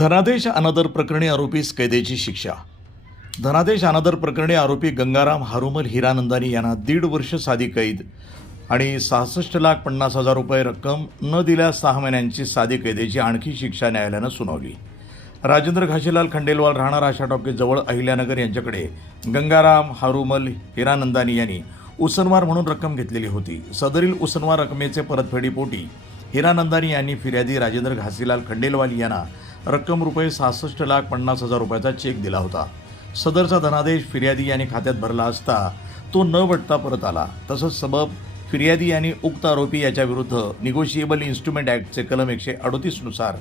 धनादेश अनादर प्रकरणी आरोपीस कैदेची शिक्षा. धनादेश अनादर प्रकरणी आरोपी गंगाराम हारुमल हिरानंदानी यांना 1.5 वर्ष साधी कैद आणि 66,50,000 रुपये रक्कम न दिल्यास 6 महिन्यांची साधी कैदेची आणखी शिक्षा न्यायालयानं सुनावली. राजेंद्र घाशीलाल खंडेलवाल राहणार आशा टॉकीजवळ अहिल्यानगर यांच्याकडे गंगाराम हारुमल हिरानंदानी यांनी उसनवार म्हणून रक्कम घेतलेली होती. सदरील उसनवार रकमेचे परतफेडीपोटी हिरानंदानी यांनी फिर्यादी राजेंद्र घासीलाल खंडेलवाल यांना रक्कम रुपये 66,50,000 रुपयाचा चेक दिला होता. सदरचा धनादेश फिर्यादी यांनी खात्यात भरला असता तो न वटता परत आला. तसंच सबब फिर्यादी यांनी उक्त आरोपी याच्या विरुद्ध निगोशिएबल इन्स्ट्रुमेंट ॲक्टचे कलम 138 नुसार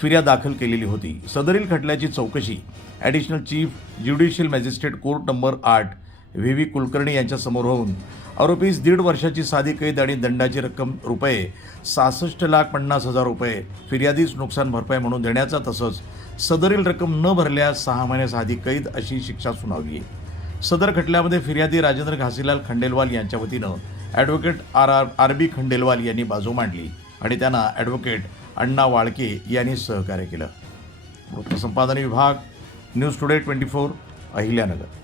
फिर्याद दाखल केलेली होती. सदरील खटल्याची चौकशी additional chief judicial magistrate court number 8 V Kulkarni यांच्यासमोर होऊन आरोपीस 1.5 वर्षाची साधी कैद आणि दंडाची रक्कम रुपये 66,50,000 रुपये फिर्यादीस नुकसान भरपाई म्हणून देण्याचा तसंच सदरील रक्कम न भरल्यास 6 महिने साधी कैद अशी शिक्षा सुनावली आहे. सदर खटल्यामध्ये फिर्यादी राजेंद्र घासीलाल खंडेलवाल यांच्या वतीनं ॲडव्होकेट आर बी खंडेलवाल यांनी बाजू मांडली आणि त्यांना ॲडव्होकेट अण्णा वाळके यांनी सहकार्य केलं. वृत्तसंपादन विभाग, न्यूज टुडे 24, अहिल्यानगर.